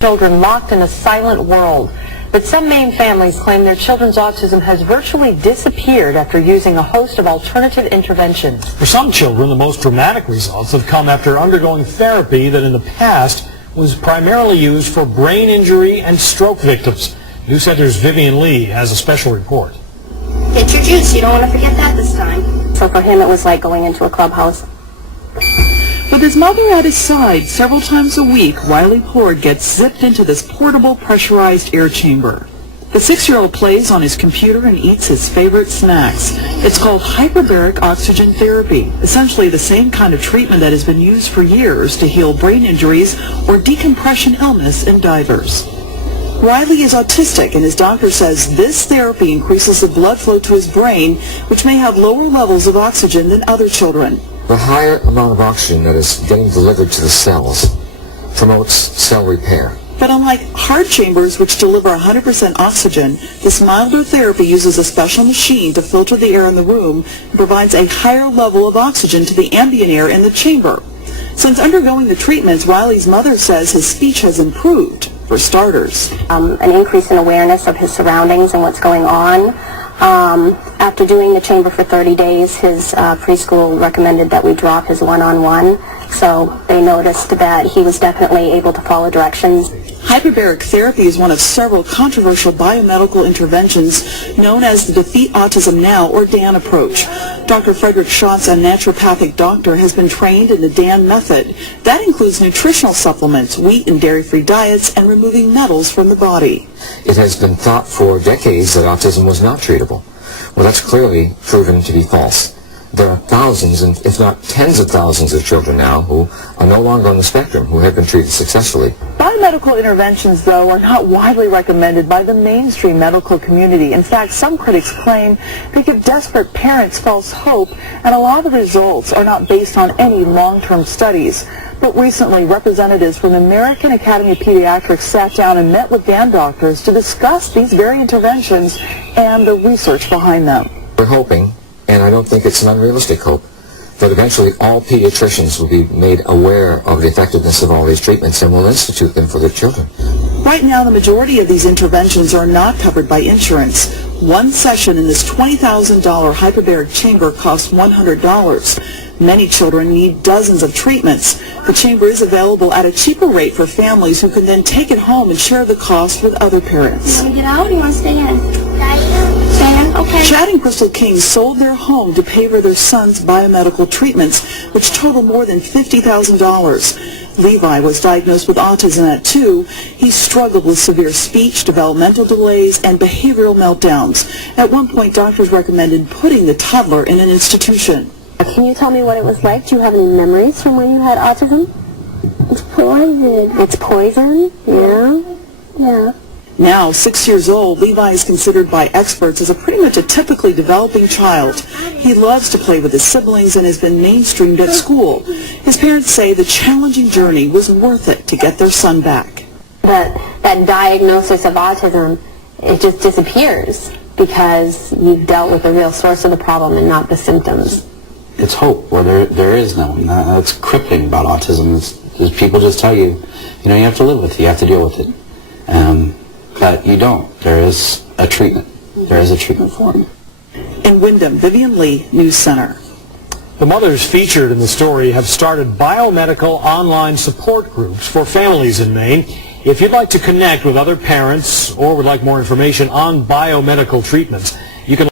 Children locked in a silent world. But some Maine families claim their children's autism has virtually disappeared after using a host of alternative interventions. For some children, the most dramatic results have come after undergoing therapy that in the past was primarily used for brain injury and stroke victims. News Center's Vivien Leigh has a special report. Get your juice. You don't want to forget that this time. So for him, it was like going into a clubhouse. With his mother at his side several times a week, Plourde gets zipped into this portable pressurized air chamber. The 6-year-old plays on his computer and eats his favorite snacks. It's called hyperbaric oxygen therapy, essentially the same kind of treatment that has been used for years to heal brain injuries or decompression illness in divers. Riley is autistic, and his doctor says this therapy increases the blood flow to his brain, which may have lower levels of oxygen than other children. The higher amount of oxygen that is getting delivered to the cells promotes cell repair. But unlike hard chambers, which deliver 100% oxygen, this milder therapy uses a special machine to filter the air in the room and provides a higher level of oxygen to the ambient air in the chamber. Since undergoing the treatments, Riley's mother says his speech has improved, for starters. An increase in awareness of his surroundings and what's going on. After doing the chamber for 30 days, his preschool recommended that we drop his one-on-one, so they noticed that he was definitely able to follow directions. Hyperbaric therapy is one of several controversial biomedical interventions known as the Defeat Autism Now, or DAN approach. Dr. Fredric Shotz, a naturopathic doctor, has been trained in the DAN method. That includes nutritional supplements, wheat and dairy-free diets, and removing metals from the body. It has been thought for decades that autism was not treatable. Well, that's clearly proven to be false. There are thousands, and if not tens of thousands of children now who are no longer on the spectrum, who have been treated successfully. Biomedical interventions, though, are not widely recommended by the mainstream medical community. In fact, some critics claim they give desperate parents false hope, and a lot of the results are not based on any long-term studies. But recently, representatives from the American Academy of Pediatrics sat down and met with DAN doctors to discuss these very interventions and the research behind them. We're hoping, and I don't think it's an unrealistic hope, that eventually all pediatricians will be made aware of the effectiveness of all these treatments and will institute them for their children. Right now, the majority of these interventions are not covered by insurance. One session in this $20,000 hyperbaric chamber costs $100. Many children need dozens of treatments. The chamber is available at a cheaper rate for families who can then take it home and share the cost with other parents. You want to get out or you want to stay in? Stay in? Okay. Chad and Christel King sold their home to pay for their son's biomedical treatments, which total more than $50,000. Levi was diagnosed with autism at 2. He struggled with severe speech, developmental delays, and behavioral meltdowns. At one point, doctors recommended putting the toddler in an institution. Can you tell me what it was like? Do you have any memories from when you had autism? It's poison. It's poison? Yeah? Yeah. Now, 6 years old, Levi is considered by experts as pretty much a typically developing child. He loves to play with his siblings and has been mainstreamed at school. His parents say the challenging journey was worth it to get their son back. That diagnosis of autism, it just disappears because you've dealt with the real source of the problem and not the symptoms. It's hope where there is none. That's crippling about autism. Is people just tell you, you have to live with it, you have to deal with it. But you don't. There is a treatment. There is a treatment for it. In Wyndham, Vivien Leigh, News Center. The mothers featured in the story have started biomedical online support groups for families in Maine. If you'd like to connect with other parents or would like more information on biomedical treatments, you can